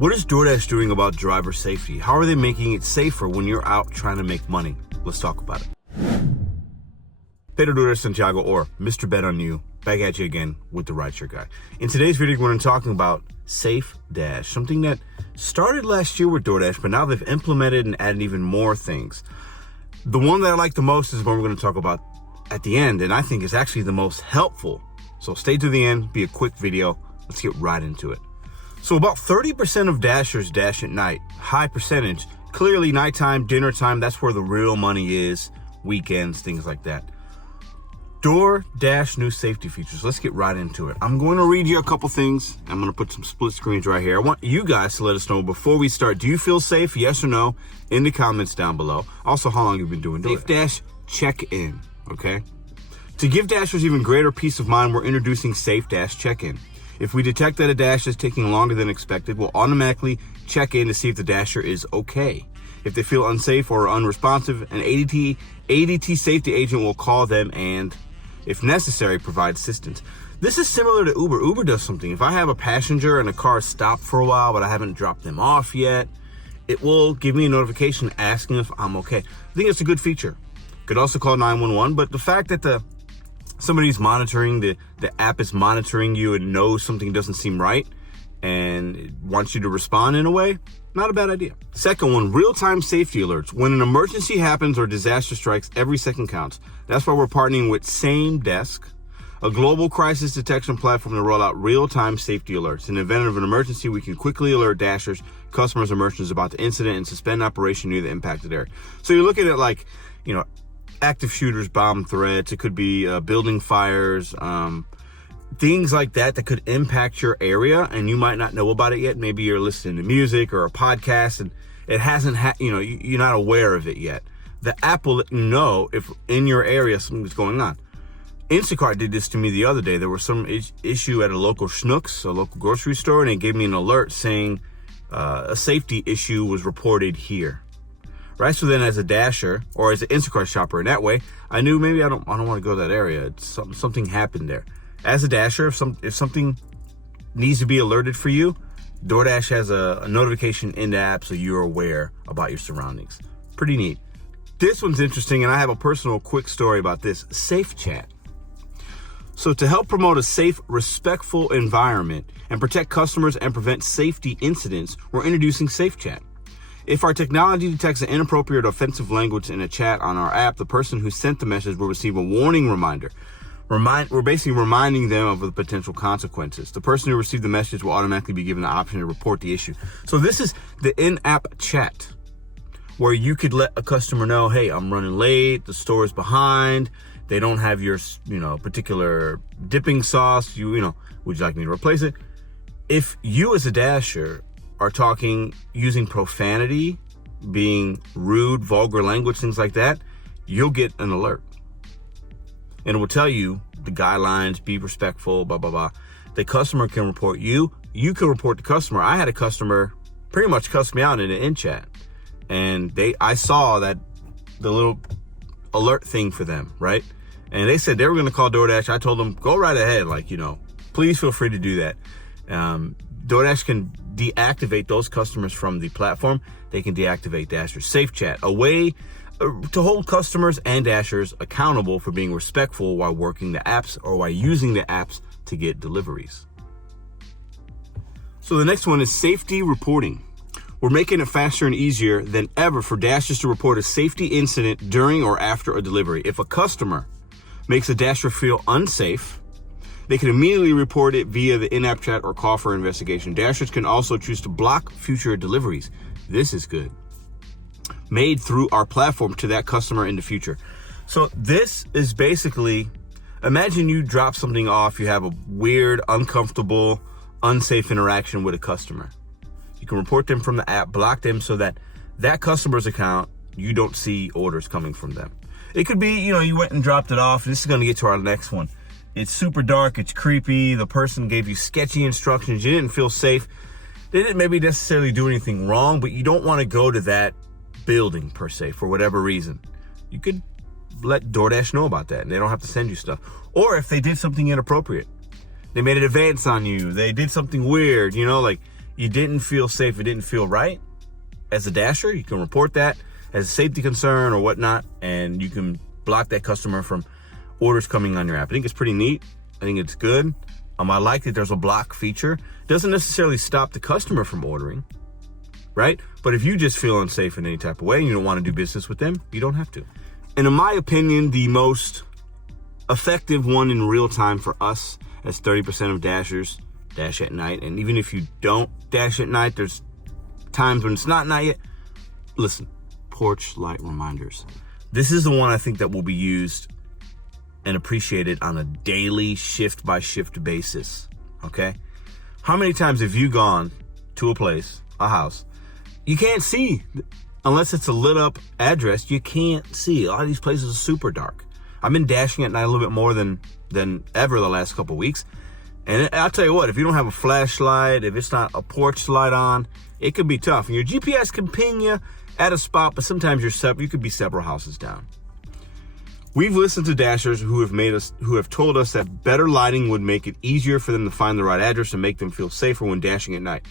What is DoorDash doing about driver safety? How are they making it safer when you're out trying to make money? Let's talk about it. Pedro Santiago, or Mr. Bet on You, back at you again with the RideShare Guy. In today's video, we're going to be talking about Safe Dash, something that started last year with DoorDash, but now they've implemented and added even more things. The one that I like the most is the one we're going to talk about at the end, and I think is actually the most helpful. So stay to the end, be a quick video. Let's get right into it. So about 30% of Dashers dash at night, high percentage. Clearly nighttime, dinner time, that's where the real money is, weekends, things like that. DoorDash new safety features. Let's get right into it. I'm going to read you a couple things. I'm going to put some split screens right here. I want you guys to let us know before we start. Do you feel safe? Yes or no? In the comments down below. Also, how long you've been doing DoorDash. Safe Dash check-in, okay? To give Dashers even greater peace of mind, we're introducing Safe Dash check-in. If we detect that a Dash is taking longer than expected, we'll automatically check in to see if the Dasher is okay. If they feel unsafe or unresponsive, an ADT safety agent will call them and, if necessary, provide assistance. This is similar to Uber. Uber does something. If I have a passenger and a car stopped for a while, but I haven't dropped them off yet, it will give me a notification asking if I'm okay. I think it's a good feature. Could also call 911, but the fact that somebody's monitoring, the app is monitoring you and knows something doesn't seem right and it wants you to respond in a way, not a bad idea. Second one, real-time safety alerts. When an emergency happens or disaster strikes, every second counts. That's why we're partnering with Same Desk, a global crisis detection platform to roll out real-time safety alerts. In the event of an emergency, we can quickly alert Dashers, customers, or merchants about the incident and suspend operation near the impacted area. So you're looking at, like, you know, active shooters, bomb threats. It could be building fires, things like that could impact your area, and you might not know about it yet. Maybe you're listening to music or a podcast, and it hasn't you're not aware of it yet. The app will let you know if in your area something's going on. Instacart did this to me the other day. There was some issue at a local Schnucks, a local grocery store, and it gave me an alert saying a safety issue was reported here. Right, so then as a Dasher or as an Instacart shopper in that way, I knew maybe I don't want to go to that area. It's something happened there. As a Dasher, if something needs to be alerted for you, DoorDash has a notification in the app so you're aware about your surroundings. Pretty neat. This one's interesting, and I have a personal quick story about this. Safe Chat. So to help promote a safe, respectful environment and protect customers and prevent safety incidents, we're introducing Safe Chat. If our technology detects an inappropriate or offensive language in a chat on our app, the person who sent the message will receive a warning reminder. We're basically reminding them of the potential consequences. The person who received the message will automatically be given the option to report the issue. So this is the in-app chat where you could let a customer know, hey, I'm running late, the store is behind, they don't have your, particular dipping sauce, would you like me to replace it? If you as a Dasher are talking, using profanity, being rude, vulgar language, things like that, you'll get an alert. And it will tell you the guidelines, be respectful, blah, blah, blah. The customer can report you. You can report the customer. I had a customer pretty much cuss me out in an in-chat. And I saw that the little alert thing for them, right? And they said they were going to call DoorDash. I told them, go right ahead. Please feel free to do that. DoorDash can deactivate those customers from the platform. They can deactivate Dasher's Safe Chat, a way to hold customers and Dashers accountable for being respectful while working the apps or while using the apps to get deliveries. So the next one is safety reporting. We're making it faster and easier than ever for Dashers to report a safety incident during or after a delivery. If a customer makes a Dasher feel unsafe, they can immediately report it via the in-app chat or call for investigation. Dashers can also choose to block future deliveries. This is good. Made through our platform to that customer in the future. So this is basically, imagine you drop something off, you have a weird, uncomfortable, unsafe interaction with a customer. You can report them from the app, block them so that customer's account, you don't see orders coming from them. It could be, you went and dropped it off. This is going to get to our next one. It's super dark, it's creepy, the person gave you sketchy instructions, you didn't feel safe. They didn't maybe necessarily do anything wrong, but you don't want to go to that building per se for whatever reason. You could let DoorDash know about that and they don't have to send you stuff. Or if they did something inappropriate, they made an advance on you, they did something weird, you didn't feel safe, it didn't feel right as a dasher, you can report that as a safety concern or whatnot, and you can block that customer from orders coming on your app. I think it's pretty neat. I think it's good. I like that there's a block feature. Doesn't necessarily stop the customer from ordering, right? But if you just feel unsafe in any type of way and you don't want to do business with them, you don't have to. And in my opinion, the most effective one in real time for us as 30% of dashers dash at night. And even if you don't dash at night, there's times when it's not night yet. Listen, porch light reminders. This is the one I think that will be used and appreciated on a daily shift by shift basis. Okay? How many times have you gone to a place, a house, you can't see, unless it's a lit up address, you can't see. A lot of these places are super dark. I've been dashing at night a little bit more than ever the last couple weeks. And I'll tell you what, if you don't have a flashlight, if it's not a porch light on, it could be tough. And your GPS can ping you at a spot, but sometimes you could be several houses down. We've listened to dashers who have told us that better lighting would make it easier for them to find the right address and make them feel safer when dashing at night.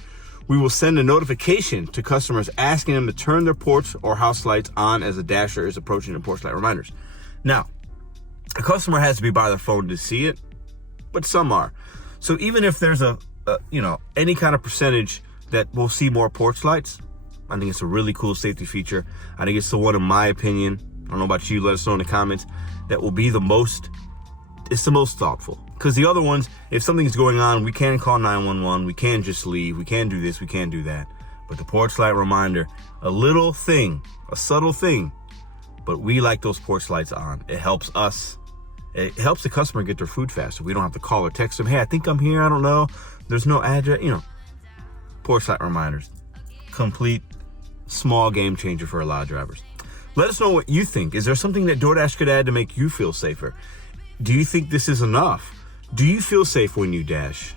We will send a notification to customers asking them to turn their porch or house lights on as a dasher is approaching the porch light reminders. Now, a customer has to be by their phone to see it, but some are. So even if there's any kind of percentage that will see more porch lights, I think it's a really cool safety feature. I think it's the one, in my opinion, I don't know about you, let us know in the comments, that will be the most thoughtful. Because the other ones, if something's going on, we can call 911, we can just leave, we can do this, we can do that. But the porch light reminder, a little thing, a subtle thing, but we like those porch lights on. It helps us. It helps the customer get their food faster. We don't have to call or text them, hey, I think I'm here, I don't know, there's no address, Porch light reminders. Complete small game changer for a lot of drivers. Let us know what you think. Is there something that DoorDash could add to make you feel safer? Do you think this is enough? Do you feel safe when you dash?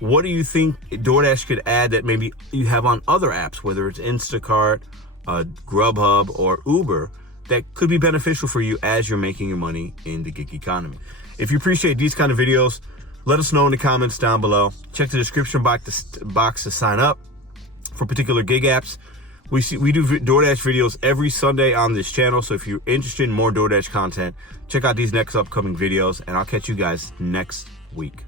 What do you think DoorDash could add that maybe you have on other apps, whether it's Instacart, Grubhub, or Uber, that could be beneficial for you as you're making your money in the gig economy? If you appreciate these kind of videos, let us know in the comments down below. Check the description box to sign up for particular gig apps. We do DoorDash videos every Sunday on this channel, so if you're interested in more DoorDash content, check out these next upcoming videos, and I'll catch you guys next week.